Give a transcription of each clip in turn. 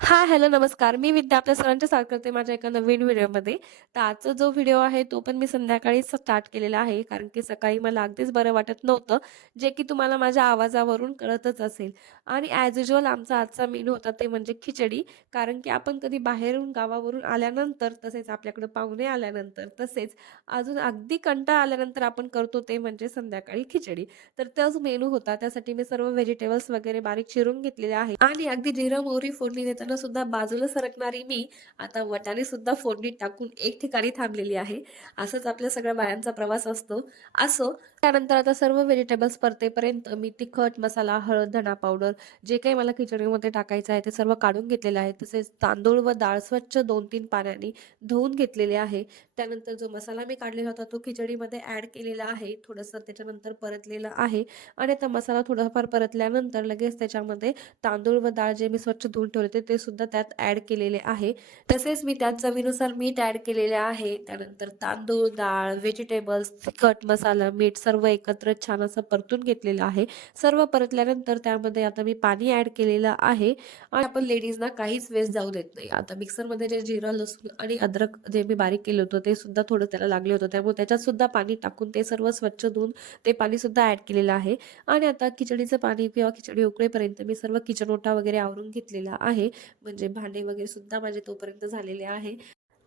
हाय, hello, नमस्कार. मी विद्या आपल्या सर्वांचं स्वागत करते माझ्या एका नवीन व्हिडिओमध्ये. तर आजचा जो व्हिडिओ आहे तो पण मी संध्याकाळीच स्टार्ट केलेला आहे. कारण की सकाळी मला अगदीच बरं वाटत नव्हतं, जे की तुम्हाला माझ्या आवाजावरून कळतच असेल. आणि ॲज युजल आमचा आजचा मेनू होता ते म्हणजे खिचडी. कारण की आपण कधी बाहेरून गावावरून आल्यानंतर, तसेच आपल्याकडे पाहुणे आल्यानंतर, तसेच अजून अगदी कंटाळा आल्यानंतर आपण करतो ते म्हणजे संध्याकाळी खिचडी. तर तोच मेनू होता. त्यासाठी मी सर्व व्हेजिटेबल्स वगैरे बारीक चिरून घेतलेले आहे. आणि अगदी जिरं, मोहरी फोडणी देताना सुद्धा बाजूला सरकणारी मी, आता वटाने सुद्धा फोडणीत टाकून एक ठिकाणी थांबलेली आहे. असंच आपल्या सगळ्या बायांचा प्रवास असतो. असो, त्यानंतर आता सर्व व्हेजिटेबल्स परतेपर्यंत मी तिखट, मसाला, हळद, धणा पावडर जे काही मला खिचडीमध्ये टाकायचं आहे ते सर्व काढून घेतलेलं आहे. तसेच तांदूळ व डाळ स्वच्छ 2-3 पाण्याने धुवून घेतलेले आहे. त्यानंतर जो मसाला मी काढलेला होता तो खिचडीमध्ये ॲड केलेला आहे. थोडंसं त्याच्यानंतर परतलेलं आहे. आणि आता मसाला थोडाफार परतल्यानंतर लगेच त्याच्यामध्ये तांदूळ व डाळ जे मी स्वच्छ धुवून ठेवले होते ते सुद्धा त्यात ॲड केलेले आहे. तसेच मी त्यात चवीनुसार मीठ ॲड केलेले आहे. त्यानंतर तांदूळ, डाळ, व्हेजिटेबल्स, तिखट, मसाला, मीठ सर्व एकत्र छान असं परतून घेतलेलं आहे. सर्व परतल्यानंतर त्यामध्ये आता मी पाणी ॲड केलेलं आहे. आणि आपण लेडीजना काहीच वेस्ट जाऊ देत नाही. आता मिक्सरमध्ये जे जिरं, लसूण आणि अद्रक जे मी बारीक केलं होतं ते सुद्धा थोडं त्याला लागले होतं. त्यामुळे त्याच्यात सुद्धा पाणी टाकून ते सर्व स्वच्छ धुवून ते पाणी सुद्धा ॲड केलेलं आहे. आणि आता खिचडीचं पाणी किंवा खिचडी उकळेपर्यंत मी सर्व किचन ओटा वगैरे आवरून घेतलेला आहे. म्हणजे भांडे वगैरे सुद्धा माझे तोपर्यंत झालेले आहे.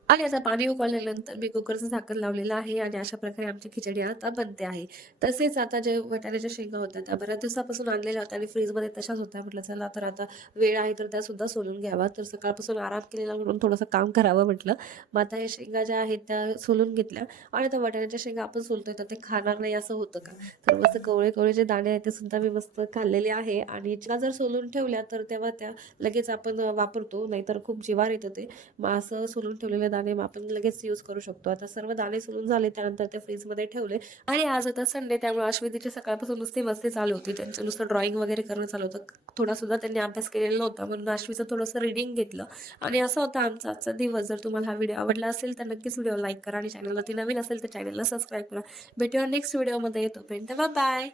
आणि आता पाणी उकळल्यानंतर मी कुकरचं झाकण लावलेलं आहे आणि अशा प्रकारे आमची खिचडी आता बनते आहे. तसेच आता जे वटाण्याच्या शेंगा होत्या त्या बऱ्याच दिवसापासून आणलेल्या होत्या आणि फ्रीजमध्ये तशाच होत्या. म्हटलं चला तर आता वेळ आहे तर त्यासुद्धा सोलून घ्यावा. तर सकाळपासून आराम केलेला म्हणून थोडंसं काम करावं म्हटलं. मग आता या शेंगा ज्या आहेत त्या सोलून घेतल्या आणि आता वटाण्याच्या शेंगा आपण सोलतोय तर ते खाणार नाही असं होतं का? तर मस्त कवळे-कवळे जे दाणे आहेत ते सुद्धा मी मस्त खाल्लेले आहे आणि ज्या जर सोलून ठेवल्या तर तेव्हा त्या लगेच आपण वापरतो. नाहीतर खूप जिवार येतं ते. मग असं सोलून ठेवलेलं दाणे मग आपण लगेच यूज करू शकतो. आता सर्व दाणे सोलून झाले त्यानंतर ते फ्रीजमध्ये ठेवले आणि आज होता संडे त्यामुळे अश्विनीची सकाळपासून नुसती मस्ती चालू होती. त्यांचं नुसतं ड्रॉइंग वगैरे करणं चालू होतं. थोडासुद्धा त्यांनी अभ्यास केलेला नव्हता म्हणून अश्वीचं थोडंसं रीडिंग घेतलं आणि असं होता आमचा आजचा दिवस. जर तुम्हाला हा व्हिडिओ आवडला असेल तर नक्कीच व्हिडिओ लाईक करा आणि चॅनलवरती नवीन असेल तर चॅनलला सबस्क्राईब करा. भेटूया नेक्स्ट व्हिडिओमध्ये. येतो बाय बाय.